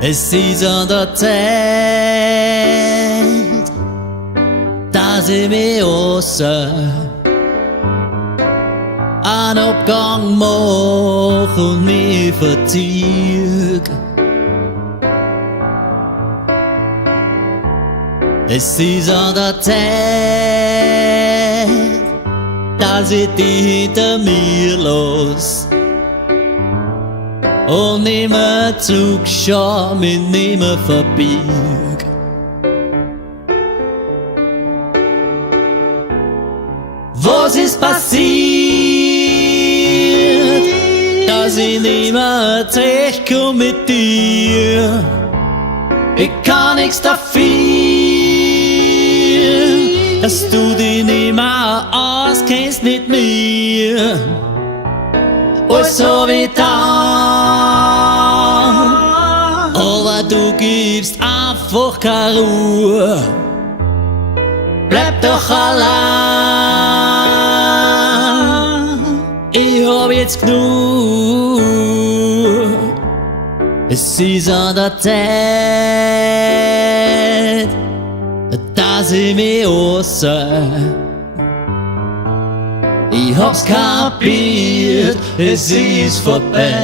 Es ist an der Zeit, dass ich mich außer einen Abgang mach und mich verzieh. Es ist an der Zeit, dass ich dich hinter mir los und nimmer zurückschau, mich nimmer verbieg. Was ist passiert, dass ich nimmer zurechtkomm mit dir? Ich kann nix dafür, dass du dich nimmer auskennst mit mir. Alles hab ich da, aber du gibst einfach keine Ruhe. Bleib doch allein, ich hab jetzt genug. Es ist an der Zeit, dass ich mich außer. Ich hab's kapiert, es ist vorbei.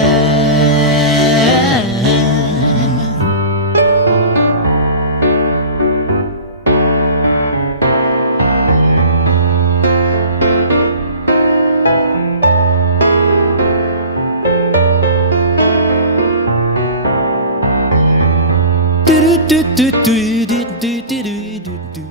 Du, du, du, du, du, du, du, du, du.